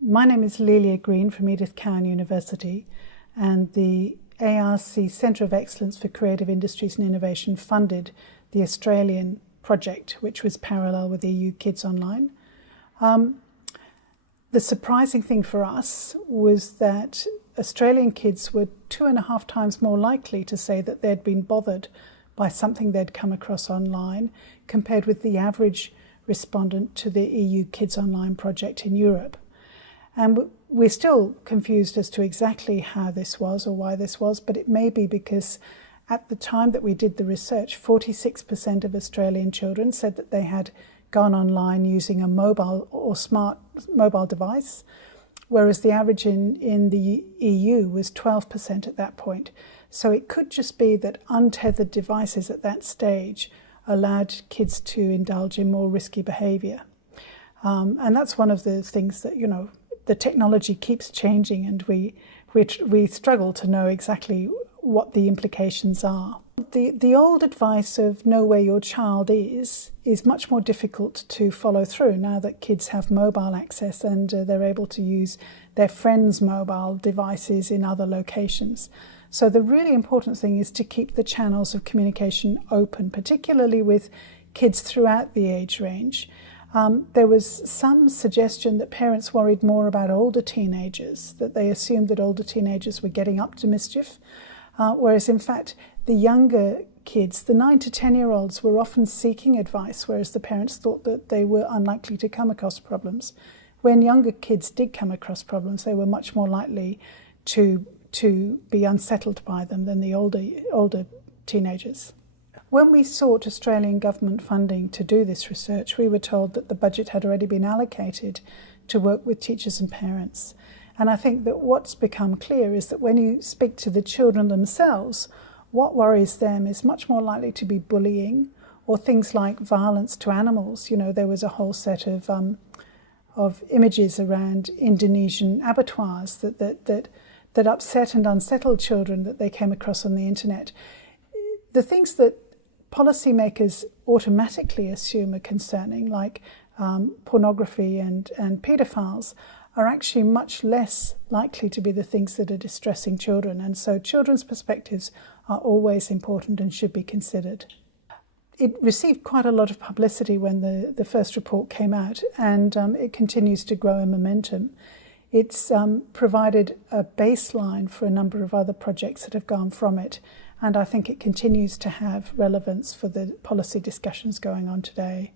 My name is Lelia Green from Edith Cowan University, and the ARC Centre of Excellence for Creative Industries and Innovation funded the Australian project, which was parallel with EU Kids Online. The surprising thing for us was that Australian kids were 2.5 times more likely to say that they'd been bothered by something they'd come across online compared with the average respondent to the EU Kids Online project in Europe. And we're still confused as to exactly how this was or why this was, but it may be because at the time that we did the research, 46% of Australian children said that they had gone online using a mobile or smart mobile device, whereas the average in the EU was 12% at that point. So it could just be that untethered devices at that stage allowed kids to indulge in more risky behaviour. And that's one of the things that, the technology keeps changing, and we struggle to know exactly what the implications are. The old advice of know where your child is much more difficult to follow through now that kids have mobile access and they're able to use their friends' mobile devices in other locations. So the really important thing is to keep the channels of communication open, particularly with kids throughout the age range. There was some suggestion that parents worried more about older teenagers, that they assumed that older teenagers were getting up to mischief, whereas in fact the younger kids, the 9 to 10-year-olds, were often seeking advice, whereas the parents thought that they were unlikely to come across problems. When younger kids did come across problems, they were much more likely to be unsettled by them than the older teenagers. When we sought Australian government funding to do this research, we were told that the budget had already been allocated to work with teachers and parents. And I think that what's become clear is that when you speak to the children themselves, what worries them is much more likely to be bullying or things like violence to animals. There was a whole set of images around Indonesian abattoirs that upset and unsettled children that they came across on the internet. The things that policymakers automatically assume are concerning, like pornography and paedophiles, are actually much less likely to be the things that are distressing children. And so children's perspectives are always important and should be considered. It received quite a lot of publicity when the first report came out, and it continues to grow in momentum. It's provided a baseline for a number of other projects that have gone from it, and I think it continues to have relevance for the policy discussions going on today.